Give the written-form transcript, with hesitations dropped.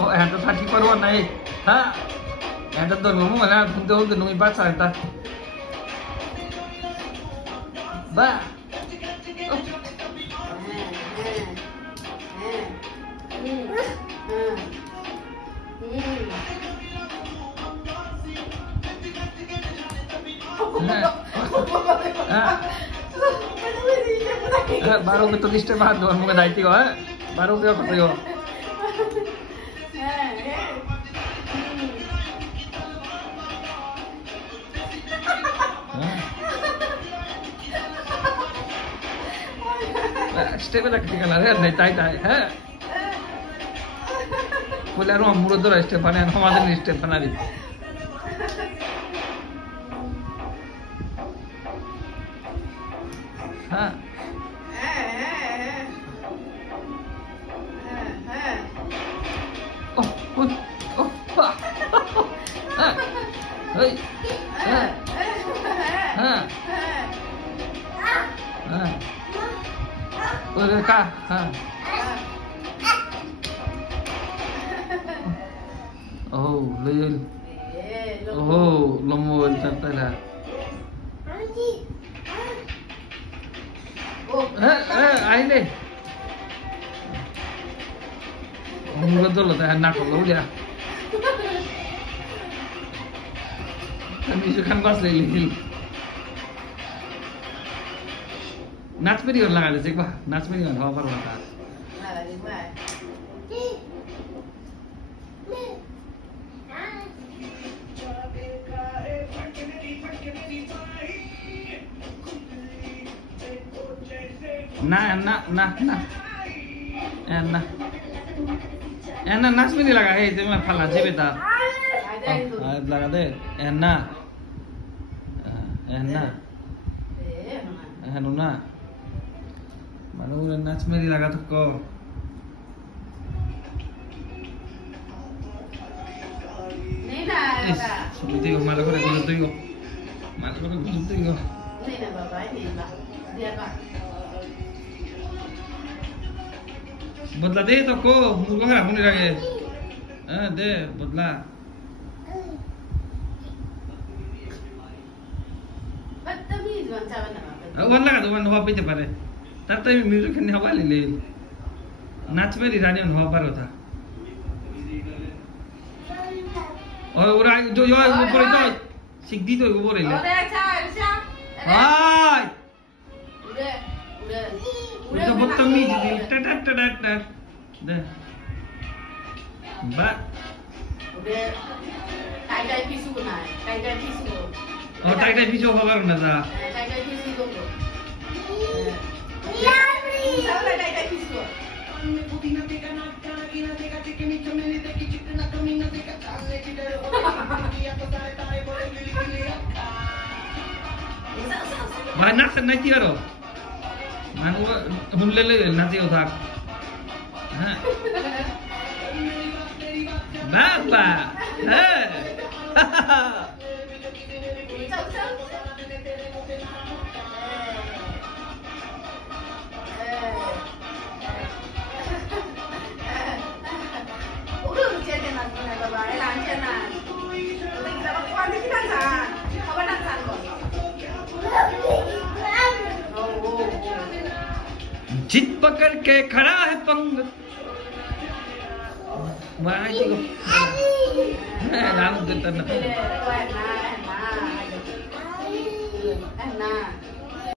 Oh, anda tadi baru naik. Ha? Anda tuh ngomong mana? Untuk nunggu bahasa anda. Ba. Baru betul istri bahan doang mau ngedai tiga, baru dia apa tiga? Step lagi tinggal ada, naik tai tai, boleh orang mulut tu lah step mana, orang ada ni step mana ni? Boleh kah? Oh, lel. Oh, lomol tertera. Aile. Mulut dulu teh nak kalau dia. Kami suka bas lel. नाच पनि गर्न लगाले चाहिँ बा नाच पनि गर्न खबर भन्दा ना ना ना ना एना एना नाच पनि लगा है तिमीलाई फला चाहिँ बेटा लगा दे एना एना एना Mana udah nac meri laga tuh kok. Nih dah. Seperti malah kau regut tuh yo. Malah kau regut tuh yo. Nih dah bapak ini lah. Dia apa? Botla deh tuh kok. Mungkin nggak punya lagi. Deh botla. Tapi jual cawan apa? Wan laga tuh wan apa itu pare. तब तक music करने वाले ले नाच में रिरानी अनुभव पर होता और उरा जो यो ऊपर तो सिद्धि तो ऊपर ले हाय उरे तो बदतमीज टट टट टट टट दे बा उरे टाई टाई पीसू ना टाई टाई पीसू और टाई टाई पीसू खबर ना था टाई टाई पीसू तो banyak sengaja karo, manu hulele nanti otak, bapa, जिद पकड़ के खड़ा है पंग माजी को नाम देता ना